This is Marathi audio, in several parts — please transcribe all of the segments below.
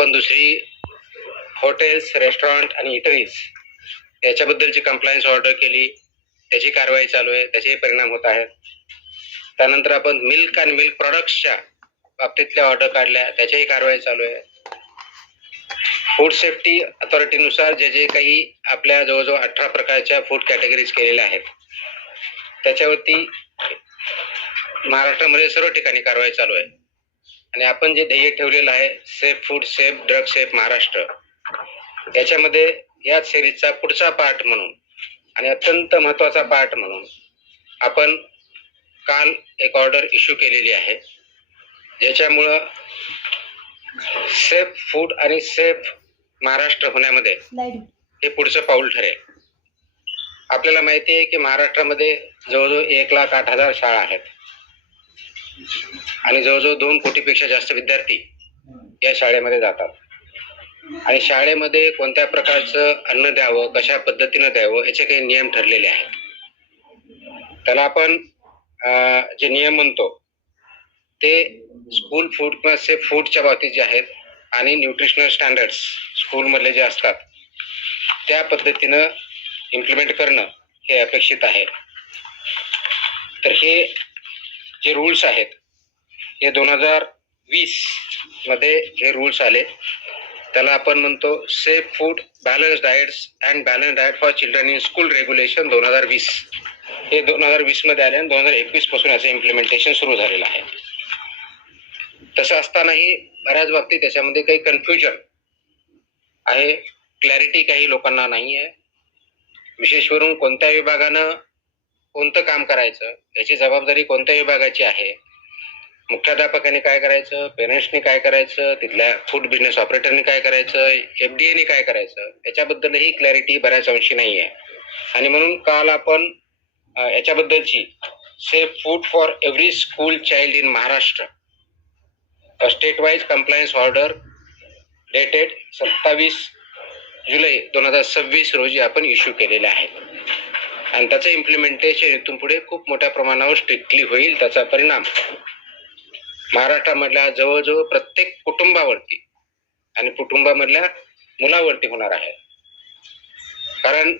आपण दुसरी हॉटेल्स, रेस्टॉरंट आणि इटरीज याच्याबद्दलची कंप्लायन्स ऑर्डर केली, त्याची कारवाई चालू आहे, त्याचे परिणाम होत आहेत. त्यानंतर आपण मिल्क आणि मिल्क प्रॉडक्ट्सच्या बाबतीतल्या ऑर्डर काढल्या, त्याच्याही कारवाई चालू आहे. फूड सेफ्टी अथॉरिटीनुसार जे जे काही आपल्या जवळजवळ 18 प्रकारच्या फूड कॅटेगरीज केलेल्या आहेत, त्याच्यावरती महाराष्ट्रामध्ये सर्व ठिकाणी कारवाई चालू आहे. आणि आपण जे ध्येय ठेवलेलं आहे safe food, safe drug, safe Maharashtra, याच्यामध्ये या सिरीजचा पुढचा पार्ट म्हणून आणि अत्यंत महत्त्वाचा पार्ट म्हणून आपण काल एक ऑर्डर इश्यू केलेली आहे, ज्याच्यामुळं सेफ फूड आणि सेफ महाराष्ट्र होण्यामध्ये हे पुढचं पाऊल ठरेल. आपल्याला माहिती आहे की महाराष्ट्रामध्ये जवळजवळ 1,08,000 शाळा आहेत आणि जवळजवळ 2 कोटीपेक्षा जास्त विद्यार्थी या शाळेमध्ये जातात. आणि शाळेमध्ये कोणत्या प्रकारचं अन्न द्यावं, कशा पद्धतीनं द्यावं, याचे काही नियम ठरलेले आहेत. त्याला आपण जे नियम म्हणतो ते स्कूल फूड किंवा सेफ फूडच्या बाबतीत जे आहेत आणि न्यूट्रिशनल स्टँडर्ड्स स्कूलमधले जे असतात त्या पद्धतीनं इम्प्लिमेंट करणं हे अपेक्षित आहे. तर हे जे रूल्स आहेत हे 2020 मध्ये हे रूल्स आले. त्याला आपण म्हणतो safe food balance diets and balance diet for children in school regulation 2020. हे 2020 मध्ये आले आणि 2021 पासून याचं इम्प्लिमेंटेशन सुरू झालेलं आहे. तसं असतानाही बऱ्याच बाबतीत त्याच्यामध्ये काही कन्फ्युजन आहे, क्लॅरिटी काही लोकांना नाही आहे. विशेष करून कोणत्या विभागानं कोणतं काम करायचं, याची जबाबदारी कोणत्या विभागाची आहे, मुख्याध्यापकांनी काय करायचं, पेरेंट्सनी काय करायचं, तिथल्या फूड बिझनेस ऑपरेटरनी काय करायचं, FDAनी काय करायचं, याच्याबद्दलही क्लॅरिटी बऱ्याच अंशी नाही आहे. आणि म्हणून काल आपण याच्याबद्दलची safe food for every school child in Maharashtra state wise compliance order dated 27 जुलै 2026 रोजी आपण इश्यू केलेले आहेत. आणि त्याचं इम्प्लिमेंटेशन इथून पुढे खूप मोठ्या प्रमाणावर स्ट्रिक्टली होईल. त्याचा परिणाम महाराष्ट्रामधल्या जवळजवळ प्रत्येक कुटुंबावरती आणि कुटुंबामधल्या मुलावरती होणार आहे. कारण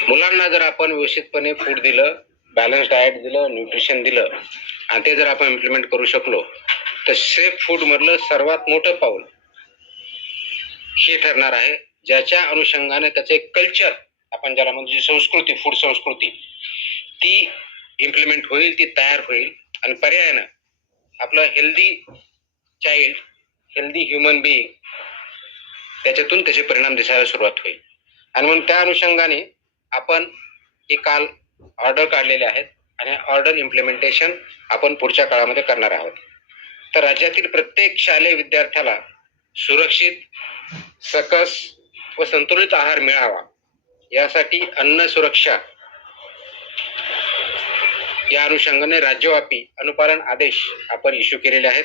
मुलांना जर आपण व्यवस्थितपणे फूड दिलं, बॅलन्स डाएट दिलं, न्यूट्रिशन दिलं आणि ते जर आपण इम्प्लिमेंट करू शकलो तर सेफ फूड मधलं सर्वात मोठं पाऊल हे ठरणार आहे, ज्याच्या अनुषंगाने त्याचे कल्चर आपण ज्याला म्हणजे संस्कृती, फूड संस्कृती, ती इम्प्लिमेंट होईल, ती तयार होईल. आणि पर्यायानं आपलं healthy child, healthy human being, त्याच्यातून त्याचे परिणाम दिसायला सुरुवात होईल. आणि म्हणून त्या अनुषंगाने आपण हे काल ऑर्डर काढलेले आहेत आणि ऑर्डर इम्प्लिमेंटेशन आपण पुढच्या काळामध्ये करणार आहोत. तर राज्यातील प्रत्येक शालेय विद्यार्थ्याला सुरक्षित, सकस व संतुलित आहार मिळावा यासाठी अन्न सुरक्षा या अनुषंगाने राज्यव्यापी अनुपालन आदेश आपण इश्यू केलेले आहेत.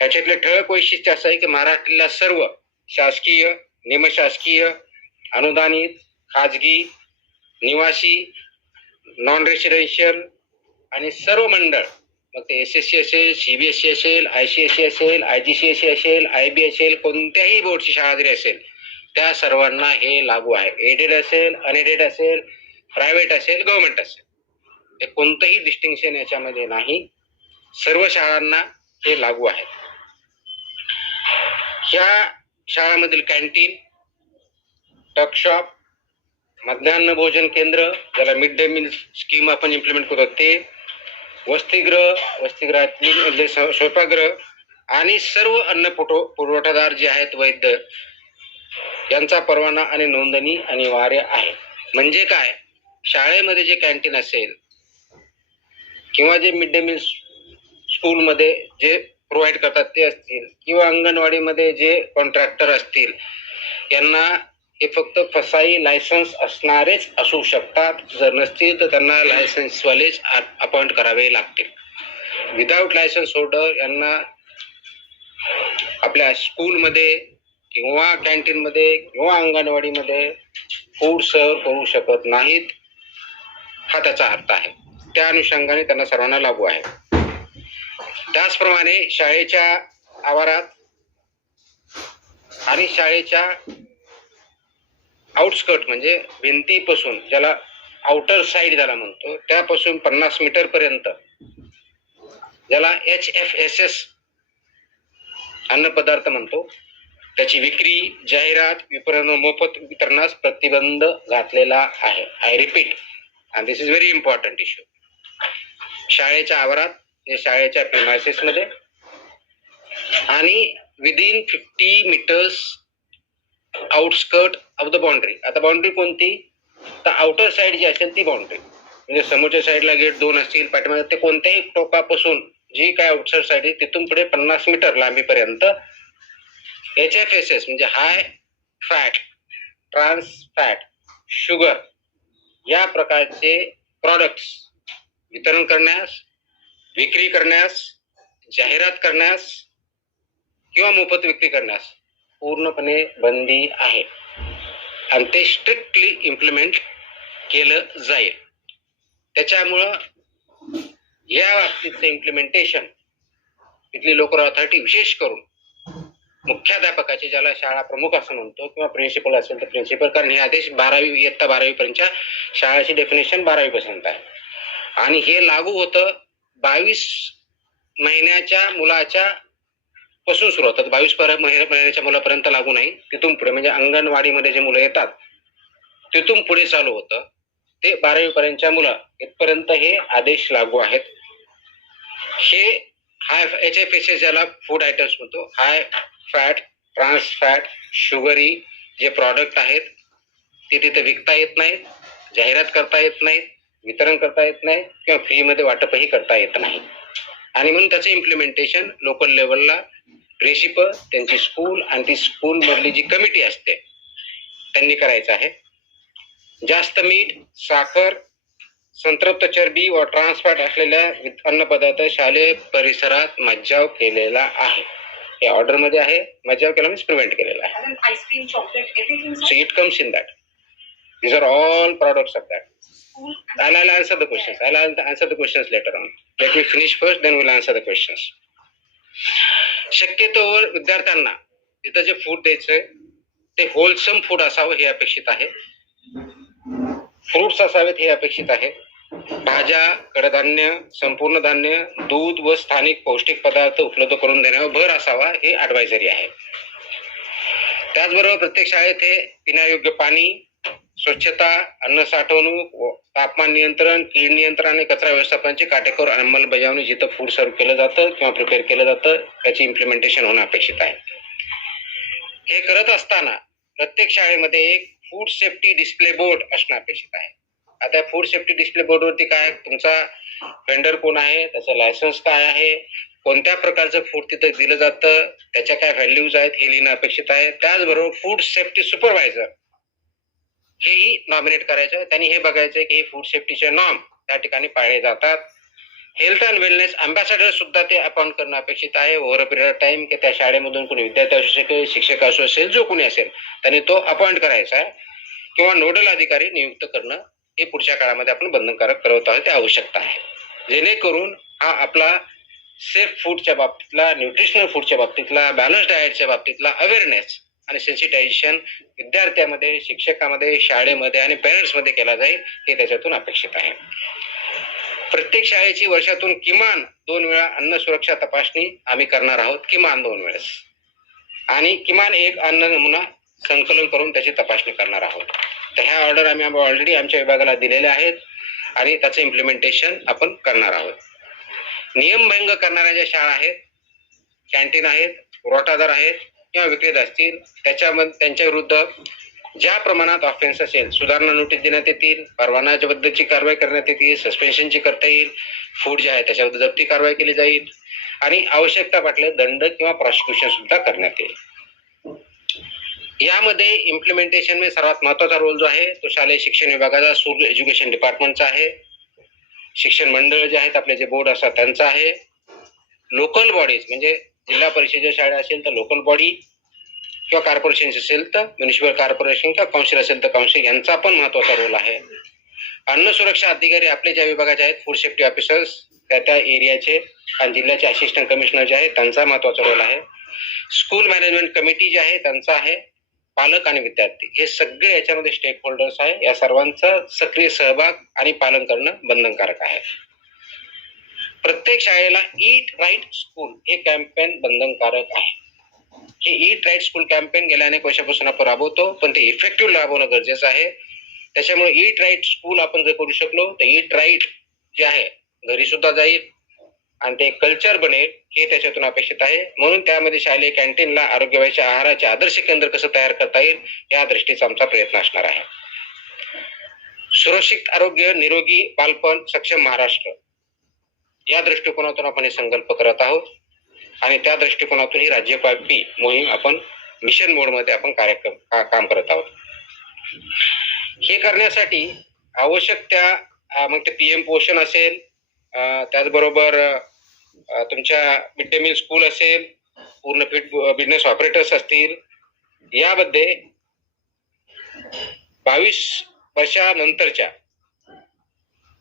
याच्यातले ठळक वैशिष्ट्य असं आहे की महाराष्ट्रातल्या सर्व शासकीय, निमशासकीय, अनुदानित, खाजगी, निवासी, नॉन रेसिडेन्शियल आणि सर्व मंडळ, मग ते SSC असेल, CBSE असेल, ICSE असेल, IGCSE असेल, IB असेल, कोणत्याही बोर्डची शाळा जरी असेल त्या सर्वांना हे लागू आहे. एडेड असेल, अनएडेड असेल, प्रायव्हेट असेल, गव्हर्नमेंट असेल, हे कोणतंही डिस्टिंक्शन याच्यामध्ये नाही. सर्व शाळांना हे लागू आहे. ह्या शाळांमधील कॅन्टीन, टकशॉप, मध्यान्ह भोजन केंद्र, ज्याला मिड डे मील स्कीम आपण इम्प्लिमेंट करतो ते, वसतिगृह, वसतिगृहातले स्वयंपाकगृह आणि सर्व अन्न पुरवठादार जे आहेत वैद्य, यांचा परवाना आणि नोंदणी अनिवार्य आहे. म्हणजे काय, शाळेमध्ये जे कॅन्टीन असेल किंवा जे मिड डे मील स्कूलमध्ये जे प्रोव्हाइड करतात ते असतील किंवा अंगणवाडीमध्ये जे कॉन्ट्रॅक्टर असतील, यांना हे फक्त फसाई लायसन्स असणारेच असू शकतात. जर नसतील तर त्यांना लायसन्सवालेच अपॉइंट करावे लागतील. विदाऊट लायसन्स होल्डर यांना आपल्या स्कूलमध्ये किंवा कॅन्टीनमध्ये किंवा अंगणवाडीमध्ये फूड सर्व करू शकत नाहीत, हा त्याचा अर्थ आहे. त्या अनुषंगाने त्यांना सर्वांना लागू आहे. त्याचप्रमाणे शाळेच्या आवारात आणि शाळेच्या आउटस्कर्ट म्हणजे भिंतीपासून, ज्याला आउटर साइड ज्याला म्हणतो, त्यापासून 50 मीटर पर्यंत, ज्याला HFSS अन्न पदार्थ म्हणतो, त्याची विक्री, जाहिरात, विपणन, मोफत वितरणास प्रतिबंध घातलेला आहे. I repeat, and this is very important issue. शाळेच्या आवारात, शाळेच्या प्रिमायसेस मध्ये आणि within 50 meters outskirt of the boundary. आता बाउंड्री कोणती, तर आउटर साइड जी असेल ती बाउंड्री, म्हणजे समोरच्या साईडला गेट 2 असतील, पाठीमागे ते कोणत्याही टोकापासून जी काय आउटसाइड साइड आहे तिथून पुढे 50 मीटर लांबीपर्यंत HFSS म्हणजे high fat, trans fat, sugar या प्रकारचे प्रॉडक्ट्स वितरण करण्यास, विक्री करण्यास, जाहिरात करण्यास किंवा मोफत विक्री करण्यास पूर्णपणे बंदी आहे आणि ते स्ट्रिक्टली इम्प्लिमेंट केलं जाईल. त्याच्यामुळं या बाबतीचं इम्प्लिमेंटेशन इथली लोकल अथॉरिटी, विशेष करून मुख्याध्यापकाचे, ज्याला शाळा प्रमुख असं म्हणतो, किंवा प्रिन्सिपल असेल तर प्रिन्सिपल, कारण हे आदेश 12वी इयत्ता 12वी पर्यंतच्या शाळेची डेफिनेशन 12वी पर्यंत आहे आणि हे लागू होतं 22 महिन्याच्या मुलाच्या पासून सुरू होतात. 22 महिन्याच्या मुलापर्यंत लागू नाही, तिथून पुढे म्हणजे अंगणवाडीमध्ये जे मुलं येतात तिथून पुढे चालू होतं ते 12वी पर्यंतच्या मुलं इथपर्यंत हे आदेश लागू आहेत. हे हाय HFSS ज्याला फूड आयटम्स म्हणतो, high fat, trans fat, sugary जे प्रॉडक्ट आहेत ते तिथे विकता येत नाहीत, जाहिरात करता येत नाहीत, वितरण करता येत नाही किंवा फ्रीमध्ये वाटपही करता येत नाही. आणि म्हणून त्याचं इम्प्लिमेंटेशन लोकल लेवलला प्रिन्सिपल, त्यांची स्कूल आणि ती स्कूल मधली जी कमिटी असते त्यांनी करायचं आहे. जास्त मीठ, साखर, संतृप्त चरबी व ट्रान्सफॅट असलेल्या अन्न पदार्थ शालेय परिसरात मज्जाव केलेला आहे. हे ऑर्डर मध्ये आहे, मज्जाव केला मीन्स प्रिव्हेंट केलेला आहे. Ice cream, chocolate, everything. So it comes in that. These are all products of that. I'll answer the questions. I'll answer the questions later on. Let me finish first, then we'll answer the questions. शक्यतोवर विद्यार्थ्यांना तिथं जे फूड द्यायचंय ते होलसम फूड असावं हे अपेक्षित आहे. फ्रुट्स असावेत हे अपेक्षित आहे. भाज्या, कडधान्य, संपूर्ण धान्य, दूध व स्थानिक पौष्टिक पदार्थ उपलब्ध करून देण्यावर भर असावा हे ॲडवायझरी आहे. त्याचबरोबर प्रत्येक शाळेत हे पिण्यायोग्य पाणी, स्वच्छता, अन्न साठवणूक, तापमान नियंत्रण, कीड नियंत्रण आणि कचरा व्यवस्थापनाची काटेकोर अंमलबजावणी जिथं फूड सर्व्ह केलं जातं किंवा प्रिपेअर केलं जातं त्याची इम्प्लिमेंटेशन होणं अपेक्षित आहे. हे करत असताना प्रत्येक शाळेमध्ये एक फूड सेफ्टी डिस्प्ले बोर्ड असणं अपेक्षित आहे. आता फूड सेफ्टी डिस्प्ले बोर्डवरती काय, तुमचा वेंडर कोण आहे, त्याचं लायसन्स काय आहे, कोणत्या प्रकारचं फूड तिथं दिलं जातं, त्याच्या काय व्हॅल्यूज आहेत हे लिहिणं अपेक्षित आहे. त्याचबरोबर फूड सेफ्टी सुपरवायझर हेही नॉमिनेट करायचं. त्यांनी हे बघायचं की हे फूड सेफ्टीचे नॉर्म त्या ठिकाणी पाळले जातात. हेल्थ अँड वेलनेस अँबॅसेडर सुद्धा ते अपॉइंट करणं अपेक्षित आहे over a period of time, की त्या शाळेमधून कोणी विद्यार्थी असू शकेल, शिक्षक असू असेल, जो कोणी असेल त्यांनी तो अपॉइंट करायचा आहे किंवा नोडल अधिकारी नियुक्त करणं हे पुढच्या काळामध्ये आपण बंधनकारक करत आहोत, ते आवश्यकता आहे. जेणेकरून हा आपला सेफ फूडच्या बाबतीतला, न्यूट्रिशनल फूडच्या बाबतीतला, बॅलन्स डाएटच्या बाबतीतला अवेअरनेस आणि सेन्सिटायझेशन विद्यार्थ्यामध्ये, शिक्षकामध्ये, शाळेमध्ये आणि पेरेंट्समध्ये केला जाईल हे त्याच्यातून अपेक्षित आहे. प्रत्येक शाळेची वर्षातून किमान 2 वेळा अन्न सुरक्षा तपासणी आम्ही करणार आहोत, किमान 2 वेळेस, आणि किमान एक अन्न नमुना संकलन करून त्याची तपासणी करणार आहोत. तर ह्या ऑर्डर आम्ही ऑलरेडी आमच्या विभागाला दिलेल्या आहेत आणि त्याचं इम्प्लिमेंटेशन आपण करणार आहोत. नियमभंग करणाऱ्या ज्या शाळा आहेत, कॅन्टीन आहेत, पुरवठादार आहेत किंवा विक्रेते असतील, त्याच्यामध्ये त्यांच्या विरुद्ध ज्या प्रमाणात ऑफेन्स असेल सुधारणा नोटीस देण्यात येतील, परवानाच्या बद्दलची कारवाई करण्यात येतील, सस्पेन्शनची करता येईल, फूड जे आहे त्याच्याबद्दल जप्ती कारवाई केली जाईल आणि आवश्यकता वाटल्यास दंड किंवा प्रॉसिक्युशन सुद्धा करण्यात येईल. यामध्ये इम्प्लिमेंटेशन मध्ये सर्वात महत्वाचा रोल जो आहे तो शालेय शिक्षण विभागाचा, स्कूल एज्युकेशन डिपार्टमेंटचा आहे. शिक्षण मंडळ जे आहेत आपले, जे बोर्ड असतात त्यांचा आहे. लोकल बॉडीज म्हणजे जिल्हा परिषदेच्या शाळा असेल तर लोकल बॉडी किंवा कॉर्पोरेशन असेल तर म्युनिसिपल कॉर्पोरेशन किंवा काउन्सिल असेल तर काउन्सिल, यांचा पण महत्वाचा रोल आहे. अन्न सुरक्षा अधिकारी आपले ज्या विभागाचे आहेत, फूड सेफ्टी ऑफिसर्स त्या एरियाचे आणि जिल्ह्याचे असिस्टंट कमिशनर जे आहेत त्यांचा महत्वाचा रोल आहे. स्कूल मॅनेजमेंट कमिटी जी आहे त्यांचा आहे, पालक आणि विद्यार्थी हे सगळे याच्यामध्ये स्टेक होल्डर्स आहे. या सर्वांचा सक्रिय सहभाग आणि पालन करणं बंधनकारक आहे. प्रत्येक शाळेला ईट राईट स्कूल हे कॅम्पेन बंधनकारक आहे. हे ईट राईट स्कूल कॅम्पेन गेल्या अनेक वर्षापासून आपण राबवतो, पण ते इफेक्टिव्ह राबवणं गरजेचं आहे. त्याच्यामुळे ईट राईट स्कूल आपण जर करू शकलो तर ईट राईट जे आहे घरी सुद्धा जाईल आणि ते कल्चर बनेल हे त्याच्यातून अपेक्षित आहे. म्हणून त्यामध्ये शालेय कॅन्टीनला आरोग्यवाहीच्या आहाराचे आदर्श केंद्र कसं तयार करता येईल या दृष्टीचा आमचा प्रयत्न असणार आहे. सुरक्षित आरोग्य, निरोगी बालपण, सक्षम महाराष्ट्र या दृष्टिकोनातून आपण हे संकल्प करत आहोत आणि त्या दृष्टिकोनातून ही राज्यव्यापी मोहीम आपण मिशन मोडमध्ये आपण काम करत आहोत. हे करण्यासाठी आवश्यक त्या मग ते PM पोषण असेल, त्याचबरोबर तुमच्या मिड डे मील स्कूल असेल, पूर्ण फिट बिझनेस ऑपरेटर्स असतील, यामध्ये 22 वर्षानंतरच्या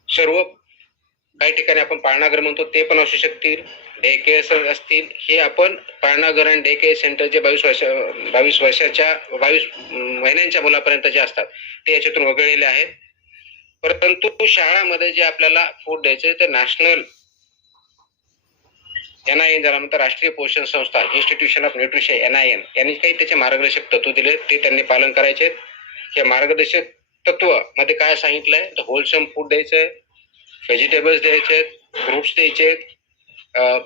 सर्व काही ठिकाणी आपण पाळणाघर म्हणतो ते पण असू शकतील, डे केअर असतील. हे आपण पाळणाघर आणि डे केअर सेंटर जे 22 महिन्यांच्या मुलापर्यंत जे असतात ते याच्यातून वगळलेले आहेत. परंतु शाळामध्ये जे आपल्याला फूड द्यायचे ते नॅशनल NIN ज्याला म्हणतात राष्ट्रीय पोषण संस्था, इन्स्टिट्यूशन ऑफ न्यूट्रिशन NIN यांनी काही त्याचे मार्गदर्शक तत्व दिले ते त्यांनी पालन करायचे. हे मार्गदर्शक तत्व मध्ये काय सांगितलंय तर होलसम फूड द्यायचंय, व्हेजिटेबल्स द्यायचे, फ्रुट्स द्यायचे,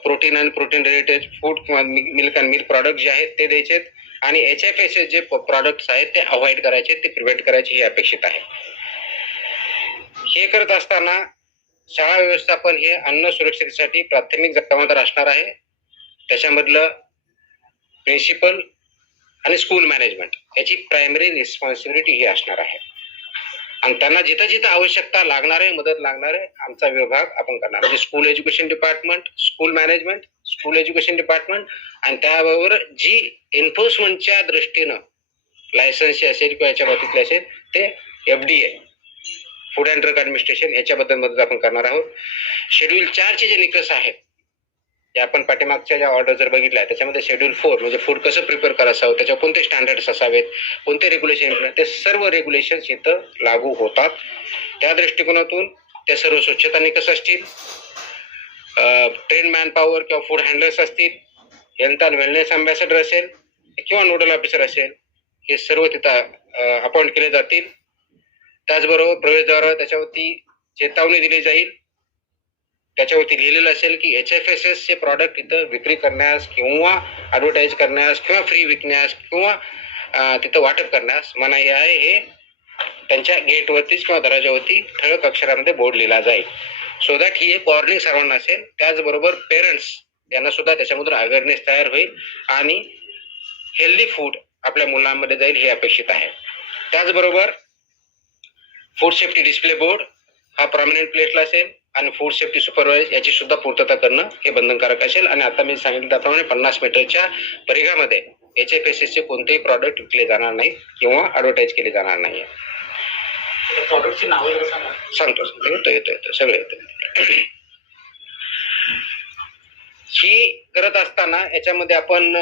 प्रोटीन आणि प्रोटीन रिलेटेड फूड किंवा मिल्क अँड मिल्क प्रॉडक्ट जे आहेत ते द्यायचे आणि HFSS जे प्रॉडक्ट्स आहेत ते अवॉइड करायचे, ते प्रिव्हेंट करायचे हे अपेक्षित आहे. हे करत असताना शाळा व्यवस्थापन हे अन्न सुरक्षेसाठी प्राथमिक जबाबदार असणार आहे. त्याच्यामधलं प्रिन्सिपल आणि स्कूल मॅनेजमेंट याची प्रायमरी रिस्पॉन्सिबिलिटी ही असणार आहे आणि त्यांना जिथं जिथं आवश्यकता लागणार आहे, मदत लागणार आहे, आमचा विभाग आपण करणार. म्हणजे school education department, school management, school education department आणि त्याबरोबर जी एन्फोर्समेंटच्या दृष्टीनं लायसन्सची असेल किंवा याच्या बाबतीतले असेल ते FDA food and drug administration याच्याबद्दल मदत आपण करणार आहोत. शेड्यूल 4 चे जे निकष आहेत ते आपण पाठीमागच्या ज्या ऑर्डर जर बघितल्या त्याच्यामध्ये शेड्यूल 4 म्हणजे फूड कसं प्रिपेअर करायचं, त्याच्यावर कोणते स्टँडर्ड्स असावेत, कोणते रेग्युलेशन, ते सर्व रेग्युलेशन्स इथं लागू होतात. त्या दृष्टिकोनातून त्या सर्व स्वच्छता निकष असतील, ट्रेन मॅन पॉवर किंवा फूड हँडलर्स असतील, हेल्थ अँड वेलनेस अँबॅसेडर असेल किंवा नोडल ऑफिसर असेल, हे सर्व तिथं अपॉइंट केले जातील. त्याचबरोबर प्रवेशद्वारावर त्याच्यावरती चेतावणी दिली जाईल, त्याच्यावरती लिहिलेलं असेल की HFSS चे प्रॉडक्ट इथं विक्री करण्यास किंवा ॲडव्हर्टाईज करण्यास किंवा फ्री विकण्यास किंवा तिथं वाटप करण्यास मनाई आहे. हे त्यांच्या गेटवरतीच किंवा दरवाजावरती ठळक अक्षरामध्ये बोर्ड लिहिला जाईल, सो दॅट ही एक वॉर्निंग सर्वांना असेल. त्याचबरोबर पेरेंट्स यांना सुद्धा त्याच्यामधून अवेअरनेस तयार होईल आणि हेल्दी फूड आपल्या मुलांमध्ये जाईल हे अपेक्षित आहे. त्याचबरोबर फूड सेफ्टी डिस्प्ले बोर्ड हा प्रॉमिनंट प्लेसला असेल आणि फूड सेफ्टी सुपरवायझर याची सुद्धा पूर्तता करणं हे बंधनकारक असेल. आणि आता मी सांगितलं त्याप्रमाणे 50 मीटरच्या परिघामध्ये HFSS चे कोणतेही प्रॉडक्ट विकले जाणार नाही किंवा ॲडव्हर्टाईज केले जाणार नाही. प्रॉडक्टची नावं सांगतो सगळं येतं. ही करत असताना याच्यामध्ये आपण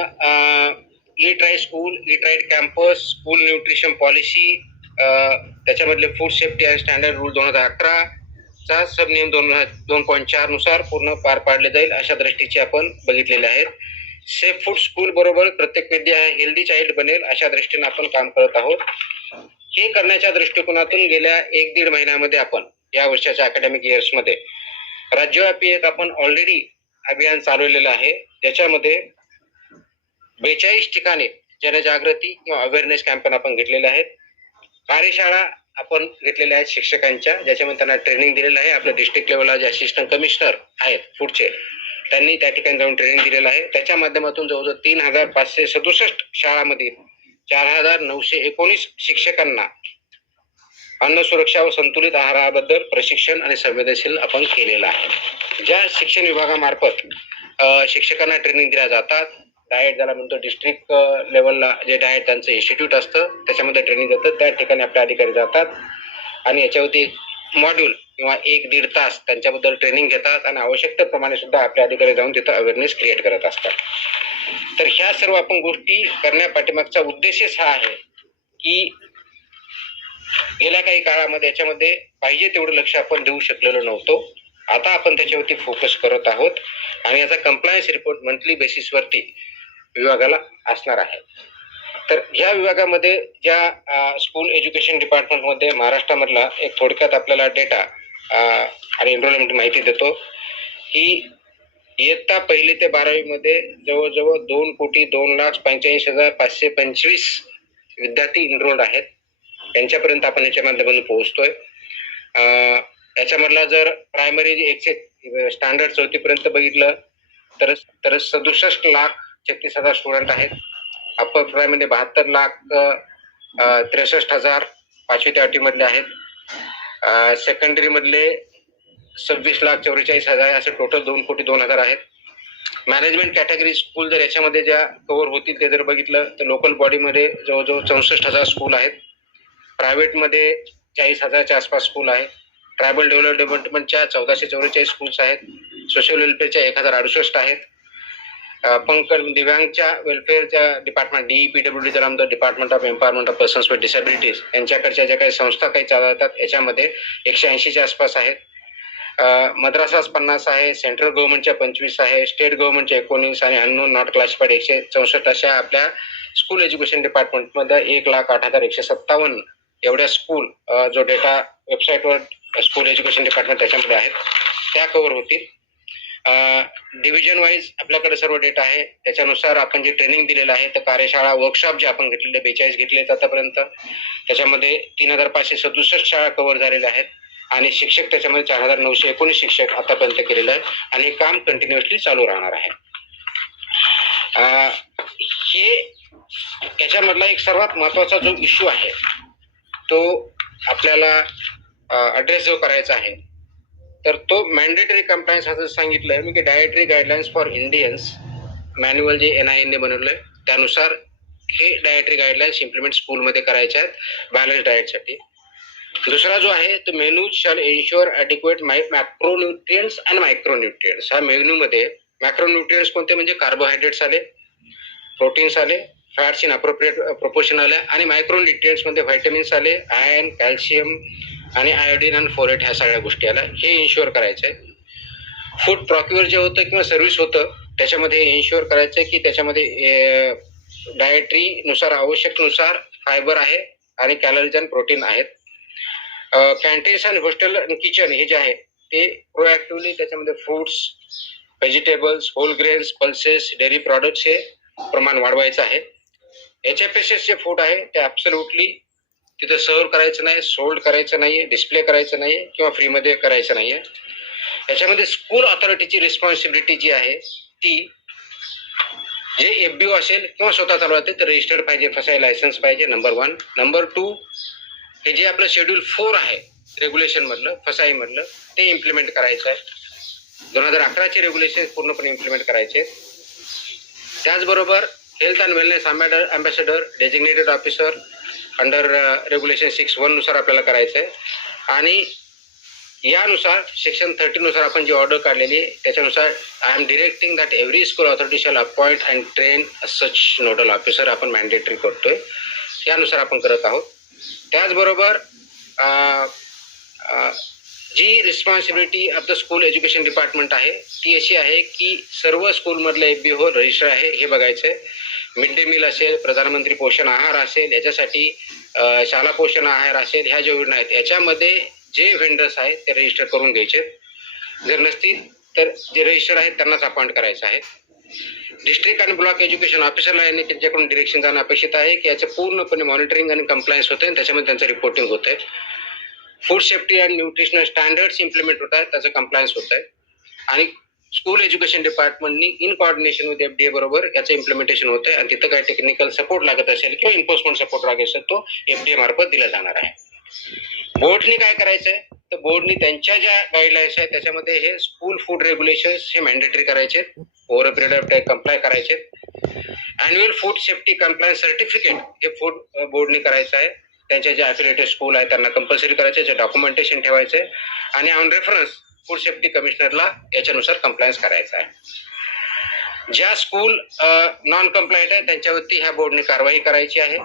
eat right school, eat right campus, school nutrition policy, त्याच्यामधले food safety and standard rule 2018 चा सब नियम 2.4 नुसार पूर्ण पार पाडले जाईल अशा दृष्टीचे आपण बघितलेले आहेत. सेफ फूड स्कूल बरोबर प्रत्येक विद्या हेल्दी चाइल्ड बनेल अशा दृष्टीने आपण काम करत आहोत. हे करण्याच्या दृष्टिकोनातून गेल्या 1-1.5 महिन्यामध्ये आपण या वर्षाच्या अकॅडमिक इयर्समध्ये राज्यव्यापी एक आपण ऑलरेडी अभियान चालवलेलं आहे, ज्याच्यामध्ये 42 ठिकाणी जनजागृती किंवा अवेअरनेस कॅम्पेन आपण घेतलेले आहेत. कार्यशाळा आपण घेतलेल्या आहेत शिक्षकांच्या, ज्याच्यामध्ये त्यांना ट्रेनिंग दिलेलं आहे. आपल्या डिस्ट्रिक्ट लेवलला जे असिस्टंट कमिशनर आहेत फूडचे त्यांनी त्या ठिकाणी जाऊन ट्रेनिंग दिलेलं आहे. त्याच्या माध्यमातून जवळजवळ 3567 शाळांमधील 4919 शिक्षकांना अन्न सुरक्षा व संतुलित आहाराबद्दल प्रशिक्षण आणि संवेदनशील आपण केलेलं आहे. ज्या शिक्षण विभागामार्फत शिक्षकांना ट्रेनिंग दिल्या जातात, डाएट ज्याला म्हणतो डिस्ट्रिक्ट लेवलला जे डाएट त्यांचं इन्स्टिट्यूट असतं त्याच्यामध्ये ट्रेनिंग देतात, त्या ठिकाणी आपले अधिकारी जातात आणि याच्यावरती मॉड्यूल किंवा 1-1.5 तास त्यांच्याबद्दल ट्रेनिंग घेतात आणि आवश्यकतेप्रमाणे सुद्धा आपले अधिकारी जाऊन तिथं अवेअरनेस क्रिएट करत असतात. तर ह्या सर्व आपण गोष्टी करण्यापाठीमागचा उद्देशच हा आहे की गेल्या काही काळामध्ये याच्यामध्ये पाहिजे तेवढं लक्ष आपण देऊ शकलेलो नव्हतो. आता आपण त्याच्यावरती फोकस करत आहोत आणि याचा कंप्लायन्स रिपोर्ट मंथली बेसिसवरती विभागाला असणार आहे. तर ह्या विभागामध्ये ज्या स्कूल एज्युकेशन डिपार्टमेंटमध्ये महाराष्ट्रामधला एक थोडक्यात आपल्याला डेटा आणि एनरोलमेंट माहिती देतो की इयत्ता 1ली ते 12वी मध्ये जवळजवळ 2,02,85,525 विद्यार्थी इनरोल्ड आहेत. यांच्यापर्यंत आपण याच्या माध्यमातून पोहोचतोय. याच्यामधला जर प्रायमरी 100 स्टँडर्ड 4थीपर्यंत बघितलं तर 67,36,000 स्टुडंट आहेत. अप्पर प्रायमरी 72,63,000 5वी ते 8वी मधले आहेत. सेकंडरी मधले 26,44,000 असे टोटल 2,02,000 आहेत. मॅनेजमेंट कॅटेगरी स्कूल जर याच्यामध्ये ज्या कव्हर होतील ते जर बघितलं तर लोकल बॉडीमध्ये जवळजवळ 64,000 स्कूल आहेत. प्रायव्हेटमध्ये 40,000च्या आसपास स्कूल आहे. ट्रायबल डेव्हलपमेंटच्या 1444 स्कूल्स आहेत. सोशल वेलफेअरच्या 1,068 आहेत. दिव्यांगच्या वेलफेअरच्या डिपार्टमेंट DEPWD जर आमचं department of empowerment of persons with disabilities यांच्याकडच्या ज्या काही संस्था काही चालवतात याच्यामध्ये 180च्या आसपास आहेत. मद्रासास 50 आहे. सेंट्रल गव्हर्नमेंटच्या 25 आहे. स्टेट गव्हर्नमेंटच्या 19 आणि अननोन नॉट क्लासिफाईड 164 अशा आपल्या स्कूल एज्युकेशन डिपार्टमेंटमध्ये 1,08,157 एवढ्या स्कूल जो डेटा वेबसाईटवर स्कूल एज्युकेशन डिपार्टमेंट त्याच्यामध्ये आहेत त्या कव्हर होतील. डिव्हिजन वाईज आपल्याकडे सर्व डेटा आहे. त्याच्यानुसार आपण जे ट्रेनिंग दिलेलं आहे तर कार्यशाळा वर्कशॉप जे आपण घेतलेले 42 घेतले आतापर्यंत त्याच्यामध्ये 3,567 शाळा कव्हर झालेल्या आहेत आणि शिक्षक त्याच्यामध्ये 4,919 शिक्षक आतापर्यंत केलेलं आहे आणि हे काम कंटिन्युअसली चालू राहणार आहे. हे याच्यामधला एक सर्वात महत्वाचा जो इश्यू आहे तो आपल्याला ॲड्रेस जो करायचा आहे तर तो मॅन्डेटरी कंप्लायन्स असं सांगितलंय मी की dietary guidelines for Indians manual जे NIN ने बनवलंय त्यानुसार हे डायटरी गाईडलाईन्स इम्प्लिमेंट स्कूलमध्ये करायचे आहेत बॅलन्स डाएटसाठी. दुसरा जो आहे तो menu shall ensure adequate macronutrients and micronutrients. ह्या मेन्यूमध्ये मॅक्रोन्यूट्रियंट्स कोणते म्हणजे कार्बोहायड्रेट्स आले, प्रोटीन्स आले, फॅट्स इन अप्रोप्रिएट प्रोपोर्शन आल्या आणि मायक्रोन्यूट्रियंट्समध्ये व्हायटमिन्स आले, आयर्न, कॅल्शियम आणि आयोडीन आणि फोलेट ह्या सगळ्या गोष्टी आल्या. हे इन्श्युअर करायचं आहे. फूड प्रॉक्युअर जे होतं किंवा सर्व्हिस होतं त्याच्यामध्ये इन्श्युअर करायचं आहे की त्याच्यामध्ये डायटरीनुसार आवश्यकनुसार फायबर आहे आणि कॅलरीज आणि प्रोटीन आहेत. कॅन्टीन्स आणि हॉस्टेल आणि किचन हे जे आहे ते प्रोॲक्टिव्हली त्याच्यामध्ये fruits, vegetables, whole grains, pulses, dairy products हे प्रमाण वाढवायचं आहे. HFSS जे फूड आहे ते ॲब्सोल्युटली तिथं सर्व करायचं नाही, सोल्ड करायचं नाहीये, डिस्प्ले करायचं नाहीये किंवा फ्रीमध्ये करायचं नाहीये. याच्यामध्ये स्कूल ऑथॉरिटीची रिस्पॉन्सिबिलिटी जी आहे ती जे FBO असेल किंवा स्वतः चालवते तर रजिस्टर्ड पाहिजे, फसाई लायसन्स पाहिजे नंबर 1. नंबर 2 हे जे आपलं शेड्यूल 4 आहे रेग्युलेशन मधलं फसाई मधलं ते इम्प्लिमेंट करायचं आहे. 2011चे रेग्युलेशन पूर्णपणे इम्प्लिमेंट करायचे. त्याचबरोबर health and wellness ambassador designated officer under regulation 6(1) नुसार आपल्याला करायचं आहे आणि यानुसार सेक्शन 30 नुसार आपण जी ऑर्डर काढलेली आहे त्याच्यानुसार I am directing that every school authority shall appoint and train such nodal officer आपण मॅन्डेटरी करतोय. यानुसार आपण करत आहोत. त्याचबरोबर जी responsibility of the school education department आहे ती अशी आहे की सर्व स्कूलमधलं FBO रजिस्टर आहे हे बघायचं आहे. मिड डे मील असेल, प्रधानमंत्री पोषण आहार असेल, याच्यासाठी शाळा पोषण आहार असेल, ह्या ज्या योजना आहेत याच्यामध्ये जे व्हेंडर्स आहेत ते रजिस्टर करून घ्यायचे. जर नसतील तर जे रजिस्टर आहेत त्यांनाच अपॉइंट करायचं आहे. डिस्ट्रिक्ट आणि ब्लॉक एज्युकेशन ऑफिसरला यांनी त्यांच्याकडून डिरेक्शन जाणं अपेक्षित आहे की याचं पूर्णपणे मॉनिटरिंग आणि कंप्लायन्स होतं आणि त्याच्यामध्ये त्यांचं रिपोर्टिंग होत आहे. Food safety and nutritional standards implement होत आहेत त्याचं कंप्लायन्स होत आहे आणि स्कूल एज्युकेशन डिपार्टमेंटनी इन कोऑर्डिनेशन विथ FDA बरोबर याचं इम्प्लिमेंटेशन होतं आहे आणि तिथं काही टेक्निकल सपोर्ट लागत असेल किंवा एन्फोर्समेंट सपोर्ट लागत असेल तो FDA मार्फत दिला जाणार आहे. बोर्डनी काय करायचं आहे तर बोर्डनी त्यांच्या ज्या गाईडलाईन्स आहेत त्याच्यामध्ये हे स्कूल फूड रेग्युलेशन्स हे मॅन्डेटरी करायचे, over a period of time comply करायचे. Annual food safety compliance certificate हे फूड बोर्डनी करायचं आहे. त्यांच्या जे अफिलिएटेड स्कूल आहे त्यांना कंपल्सरी करायचे, जे डॉक्युमेंटेशन ठेवायचे आणि ऑन रेफरन्स फूड सेफ्टी कमिशनरला याच्यानुसार कंप्लायन्स करायचा आहे. ज्या स्कूल नॉन कम्प्लायंट आहे त्यांच्यावरती ह्या बोर्डने कारवाई करायची आहे,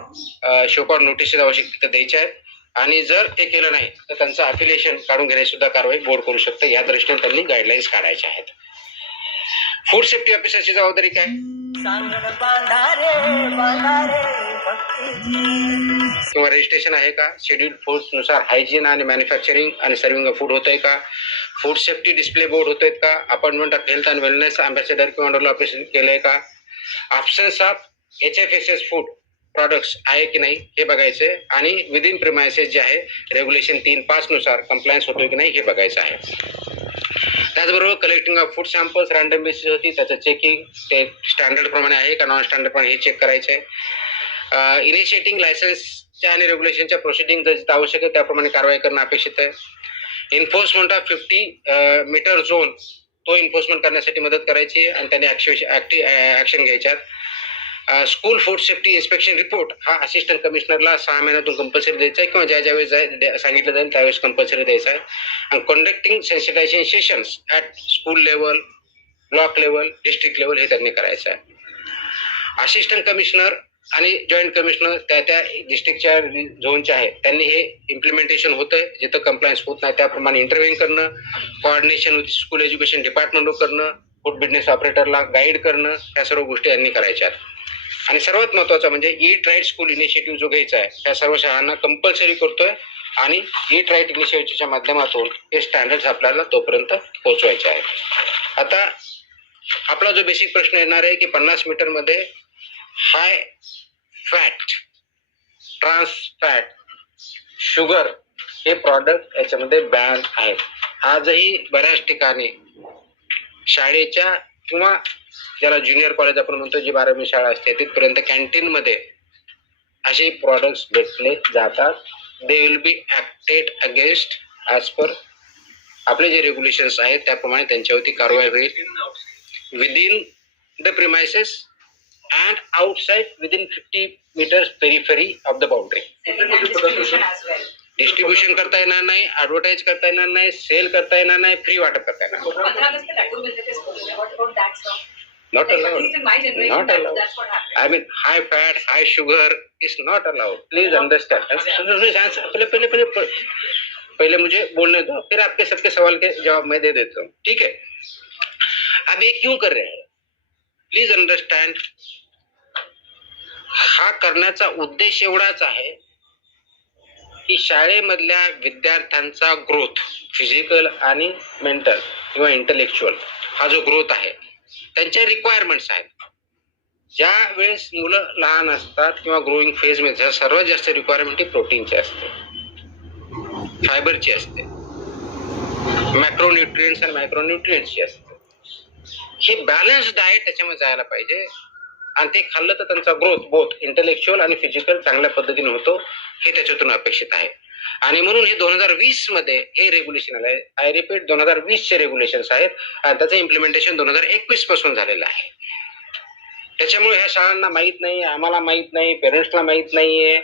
शोकॉड नोटीस आवश्यक तिथं द्यायच्या आहेत आणि जर ते केलं नाही तर त्यांचं अफिलिएशन काढून घेण्याची सुद्धा कारवाई बोर्ड करू शकते. या दृष्टीने त्यांनी गाईडलाईन्स काढायच्या आहेत. फूड सेफ्टी ऑफिसरची जबाबदारी काय? किंवा रजिस्ट्रेशन आहे का? शेड्यूल्ड फूड्स नुसार हायजीन आणि मॅन्युफॅक्चरिंग आणि सर्विंग ऑफ फूड होतंय का? फूड सेफ्टी डिस्प्ले बोर्ड होतोय का? Appointment of health and wellness ambassador किंवा नोडल ऑफिसर केलंय का? Absence of HFSS food products आहे की नाही हे बघायचंय आणि विदिन प्रिमायसेस जे आहे रेग्युलेशन 3(5) नुसार कंप्लायन्स होतोय की नाही हे बघायचं आहे. त्याचबरोबर collecting of food samples random basis होती, त्याचं चेकिंग ते स्टँडर्ड प्रमाणे आहे का नॉन स्टँडर्ड प्रमाणे हे चेक करायचं आहे. इनिशिएटिंग लायसन्सच्या आणि रेग्युलेशनच्या प्रोसिडिंग जिथं आवश्यक आहे त्याप्रमाणे कारवाई करणं अपेक्षित आहे. इन्फोर्समेंट ऑफ 50 मीटर झोन तो इन्फोर्समेंट करण्यासाठी मदत करायची आणि त्यांनी ॲक्शन घ्यायच्यात. School food safety inspection report हा असिस्टंट कमिशनरला 6 महिन्यातून कंपल्सरी द्यायचा आहे किंवा ज्यावेळेस सांगितलं जाईल त्यावेळेस कंपल्सरी द्यायचा आहे. आणि conducting sensitisation sessions at school level, block level, district level हे त्यांनी करायचं आहे. असिस्टंट कमिशनर आणि जॉईंट कमिशनर त्या डिस्ट्रिक्टच्या झोनच्या आहेत त्यांनी हे इम्प्लिमेंटेशन होतंय जिथं कंप्लायन्स होत नाही त्याप्रमाणे इंटरव्ह्यू करणं, coordination with school education department करणं, फूड बिझनेस ऑपरेटरला गाईड करणं, या सर्व गोष्टी यांनी करायच्या आहेत. आणि सर्वात महत्त्वाचं म्हणजे ईट राईट स्कूल इनिशिएटिव्ह जो घ्यायचा आहे त्या सर्व शाळांना कंपल्सरी करतोय आणि ईट राईट इनिशिएटिव्हच्या माध्यमातून हे स्टँडर्ड्स आपल्याला तोपर्यंत पोहोचवायचे आहेत. आता आपला जो बेसिक प्रश्न येणार आहे की 50 मीटरमध्ये high fat, trans fat, sugar हे प्रॉडक्ट याच्यामध्ये बॅन आहेत. आजही बऱ्याच ठिकाणी शाळेच्या किंवा ज्याला ज्युनियर कॉलेज आपण म्हणतो जी 12वी शाळा असते तिथपर्यंत कॅन्टीनमध्ये असे प्रॉडक्ट्स भेटले जातात. They will be acted against as per आपले जे रेग्युलेशन्स आहेत त्याप्रमाणे त्यांच्यावरती कारवाई होईल. Within the premises and outside within 50 meters periphery of the boundary. Distribution करता येणार नाही, ॲडव्हर्टाईज करता येणार नाही, सेल करता येणार नाही, फ्री वाटप करता येणार not allowed. Not allowed. I mean, high fat, high sugar is not allowed. Please understand. पहले मुझे बोलने दो, फिर आपके सबके सवाल के जवाब मैं दे देता हूँ. ठीक है? अब ये क्यों कर रहे हैं? Please understand. हा करण्याचा उद्देश एवढाच आहे की शाळेमधल्या विद्यार्थ्यांचा ग्रोथ, फिजिकल आणि मेंटल किंवा इंटेलेक्च्युअल हा जो ग्रोथ आहे त्यांच्या रिक्वायरमेंट्स आहेत. ज्या वेळेस मुलं लहान असतात किंवा ग्रोईंग फेजमध्ये सर्वात जास्त रिक्वायरमेंट ही प्रोटीनची असते, फायबरची असते, मॅक्रोन्यूट्रिएंट्स आणि मायक्रोन्यूट्रिएंट्सची असते. हे बॅलन्स डाएट त्याच्यामध्ये जायला पाहिजे आणि ते खाल्लं तर त्यांचा ग्रोथ बोथ इंटेलेक्च्युअल आणि फिजिकल चांगल्या पद्धतीने होतो हे त्याच्यातून अपेक्षित आहे. आणि म्हणून हे 2020 मध्ये हे रेग्युलेशन आलंय. आय रिपीट 2020 चे रेग्युलेशन्स आहेत आणि त्याचं इम्प्लिमेंटेशन 2021 पासून झालेलं आहे. त्याच्यामुळे ह्या शाळांना माहित नाही, आम्हाला माहित नाही, पेरेंट्सला माहित नाहीये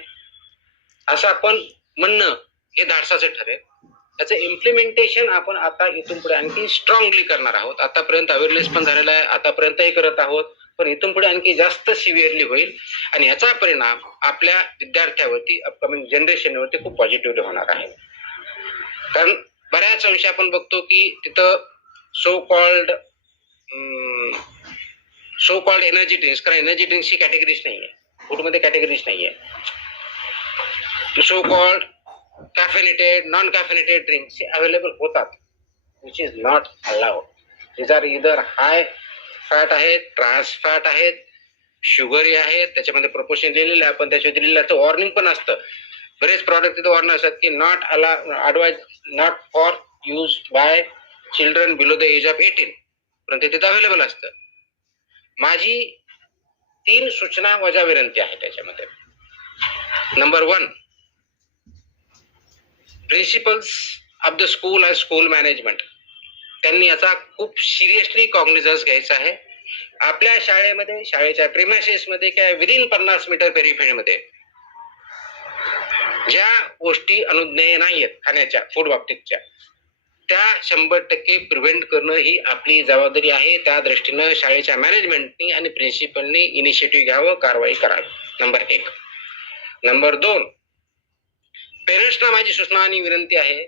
असं आपण म्हणणं हे धाडसाचं ठरेल. त्याचं इम्प्लिमेंटेशन आपण आता इथून पुढे आणखी स्ट्रॉंगली करणार आहोत. आतापर्यंत अवेअरनेस पण झालेला आहे, आतापर्यंतही करत आहोत, पण इथून पुढे आणखी जास्त सिव्हिअरली होईल आणि याचा परिणाम आपल्या विद्यार्थ्यावरती अपकमिंग जनरेशनवरती खूप पॉझिटिव्हली होणार आहे. कारण बऱ्याच अंशी आपण बघतो की तिथं सो कॉल्ड एनर्जी ड्रिंक्स, कारण एनर्जी ड्रिंक्सची कॅटेगरीज नाहीये, फूडमध्ये कॅटेगरीज नाहीये. So called caffeinated, non caffeinated drinks available होतात, which is not allowed. These are either high fat आहेत, ट्रान्स फॅट आहेत, शुगरी आहेत, त्याच्यामध्ये प्रपोर्शन लिहिलेलं आहे, पण त्याच्यावरती लिहिलेलं असतं, वॉर्निंग पण असतं. बरेच प्रॉडक्ट तिथं वॉर्निंग असतात की not advise not for use by children below the age of 18, पण ते तिथं अवेलेबल असतं. माझी 3 सूचना वजा विनंती आहे त्याच्यामध्ये. Number 1, principles of the school and school management त्यांनी याचा खूप सिरियसली कॉग्निझन्स घ्यायचा आहे. आपल्या शाळेमध्ये, शाळेच्या प्रिमायसेसमध्ये किंवा विदिन 50 मीटर पेरिफेरीमध्ये ज्या गोष्टी अनुज्ञेय नाहीयेत खाण्याच्या फूड बाबतीतच्या त्या 100% प्रिव्हेंट करणं ही आपली जबाबदारी आहे. त्या दृष्टीनं शाळेच्या मॅनेजमेंटनी आणि प्रिन्सिपलनी इनिशिएटिव्ह घ्यावं, कारवाई करावी. नंबर 1. नंबर 2, पेरेंट्सना माझी सूचना आणि विनंती आहे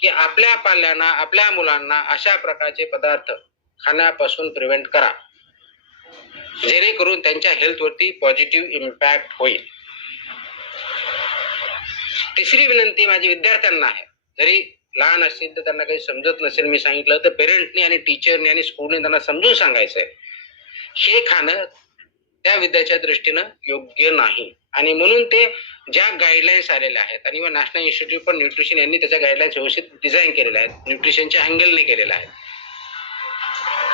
की आपल्या पाल्यांना, आपल्या मुलांना अशा प्रकारचे पदार्थ खाण्यापासून प्रिव्हेंट करा, जेणेकरून त्यांच्या हेल्थवरती पॉझिटिव्ह इम्पॅक्ट होईल. तिसरी विनंती माझी विद्यार्थ्यांना आहे. जरी लहान असतील तर त्यांना काही समजत नसेल, मी सांगितलं तर पेरेंटनी आणि टीचरनी आणि स्कूलने त्यांना समजून सांगायचंय हे खाणं त्या विद्याच्या दृष्टीनं योग्य नाही. आणि म्हणून ते ज्या गाईडलाईन्स आलेल्या आहेत आणि नॅशनल इन्स्टिट्यूट फॉर न्यूट्रिशन यांनी त्याच्या गाईडलाईन्स व्यवस्थित डिझाईन केलेल्या आहेत, न्यूट्रिशनच्या अँगलने केलेल्या आहेत.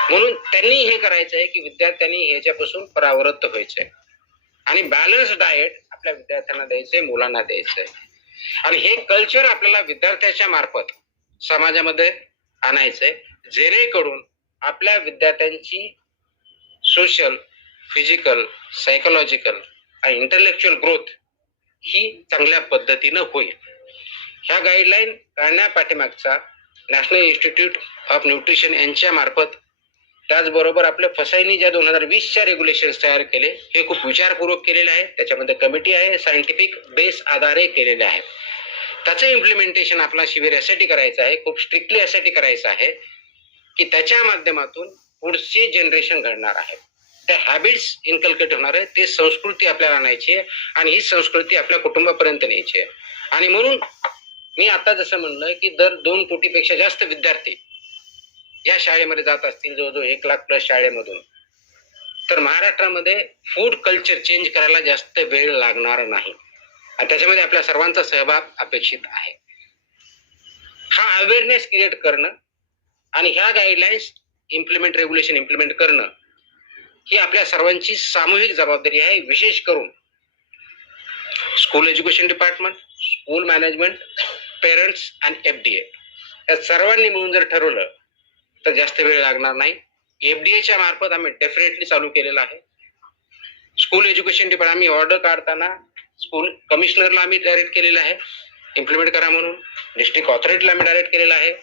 म्हणून त्यांनी हे करायचं आहे की विद्यार्थ्यांनी ह्याच्यापासून परावृत्त व्हायचंय आणि बॅलन्स डाएट आपल्या विद्यार्थ्यांना द्यायचंय, मुलांना द्यायचंय. आणि हे कल्चर आपल्याला विद्यार्थ्याच्या मार्फत समाजामध्ये आणायचंय, जेणेकरून आपल्या विद्यार्थ्यांची सोशल, फिजिकल, सायकोलॉजिकल आणि इंटलेक्च्युअल ग्रोथ ही चांगल्या पद्धतीनं होईल. ह्या गाईडलाईन काढण्यापाठीमागचा नॅशनल इन्स्टिट्यूट ऑफ न्यूट्रिशन यांच्या मार्फत, त्याचबरोबर आपल्या फसाईनी ज्या 2020च्या रेग्युलेशन्स तयार केले हे खूप विचारपूर्वक केलेले आहे. त्याच्यामध्ये कमिटी आहे, सायंटिफिक बेस आधारे केलेले आहे. त्याचं इम्प्लिमेंटेशन आपला शिबिर यासाठी करायचं आहे, खूप स्ट्रिक्टली यासाठी करायचं आहे की त्याच्या माध्यमातून पुढची जनरेशन घडणार आहे, त्या हॅबिट्स इन्कल्केट होणार आहे, ते संस्कृती आपल्याला आणायची आहे आणि ही संस्कृती आपल्या कुटुंबापर्यंत न्यायची आहे. आणि म्हणून मी आता जसं म्हणलं की दर 2 कोटीपेक्षा जास्त विद्यार्थी या शाळेमध्ये जात असतील, जवळजवळ 1 लाख प्लस शाळेमधून, तर महाराष्ट्रामध्ये फूड कल्चर चेंज करायला जास्त वेळ लागणार नाही आणि त्याच्यामध्ये आपल्या सर्वांचा सहभाग अपेक्षित आहे. हा अवेअरनेस क्रिएट करणं आणि ह्या गाईडलाईन्स रेग्युलेशन इम्प्लिमेंट करणं ही आपल्या सर्वांची सामूहिक जबाबदारी आहे. विशेष करून school education department, school management, parents आणि FDA या सर्वांनी मिळून जर ठरवलं तर जास्त वेळ लागणार नाही. FDAच्या मार्फत आम्ही डेफिनेटली चालू केलेलं आहे. स्कूल एज्युकेशन डिपार्टमेंट आम्ही ऑर्डर काढताना स्कूल कमिशनरला आम्ही डायरेक्ट केलेलं आहे इम्प्लिमेंट करा म्हणून, डिस्ट्रिक्ट ऑथॉरिटीला आम्ही डायरेक्ट केलेलं आहे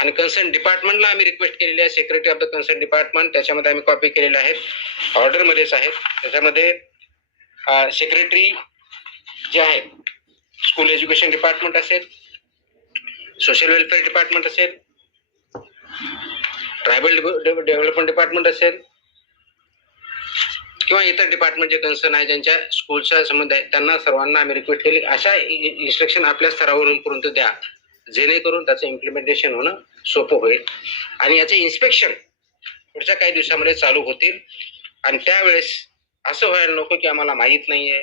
आणि कन्सर्न डिपार्टमेंटला आम्ही रिक्वेस्ट केलेली आहे, secretary of the concern department, त्याच्यामध्ये आम्ही कॉपी केलेल्या आहेत, ऑर्डरमध्येच आहेत. त्याच्यामध्ये सेक्रेटरी जे आहे स्कूल एज्युकेशन डिपार्टमेंट असेल, सोशल वेलफेअर डिपार्टमेंट असेल, ट्रायबल डेव्हलपमेंट डिपार्टमेंट असेल किंवा इतर डिपार्टमेंट जे कन्सर्न आहे ज्यांच्या स्कूलचा संबंध आहे, त्यांना सर्वांना आम्ही रिक्वेस्ट केली अशा इन्स्ट्रक्शन आपल्या स्तरावरून पर्यंत द्या, जेणेकरून त्याचं इम्प्लिमेंटेशन होणं सोपं होईल आणि याचे इन्स्पेक्शन पुढच्या काही दिवसामध्ये चालू होतील. आणि त्यावेळेस असं व्हायला नको की आम्हाला माहीत नाहीये,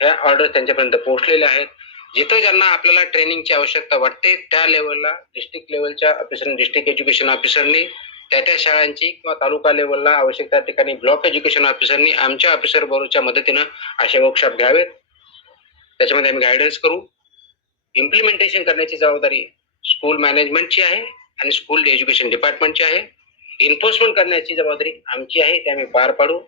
ह्या ऑर्डर त्यांच्यापर्यंत पोहोचलेल्या आहेत. जिथं ज्यांना आपल्याला ट्रेनिंगची आवश्यकता वाटते त्या लेवलला डिस्ट्रिक्ट लेवलच्या ऑफिसरनी, डिस्ट्रिक्ट एज्युकेशन ऑफिसरनी, त्या शाळांची किंवा तालुका लेवलला आवश्यक त्या ठिकाणी ब्लॉक एज्युकेशन ऑफिसरनी आमच्या ऑफिसर बरोबरच्या मदतीनं असे वर्कशॉप घ्यावेत. त्याच्यामध्ये आम्ही गायडन्स करू. इम्प्लिमेंटेशन करण्याची जबाबदारी स्कूल मॅनेजमेंटची आहे आणि स्कूल एज्युकेशन डिपार्टमेंटची आहे. एन्फोर्समेंट करण्याची जबाबदारी आमची आहे, ते आम्ही पार पाडू.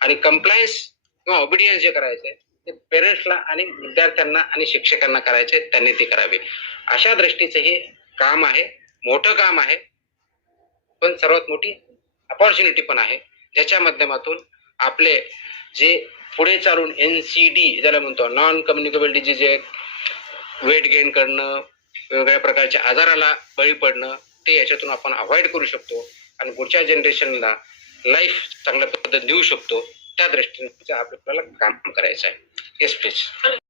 आणि कंप्लायन्स किंवा ओबिडियन्स जे करायचे ते पेरेंट्सला आणि विद्यार्थ्यांना आणि शिक्षकांना करायचे, त्यांनी ते करावे. अशा दृष्टीचे हे काम आहे, मोठं काम आहे, पण सर्वात मोठी अपॉर्च्युनिटी पण आहे, ज्याच्या माध्यमातून आपले जे पुढे चालून NCD ज्याला म्हणतो, non communicable disease, weight gain करणं, वेगवेगळ्या प्रकारच्या आजाराला बळी पडणं, ते याच्यातून आपण अवॉइड करू शकतो आणि पुढच्या जनरेशनला लाईफ चांगल्या पद्धतीने देऊ शकतो. त्या दृष्टीने आपल्याला काम करायचं आहे. Yes please.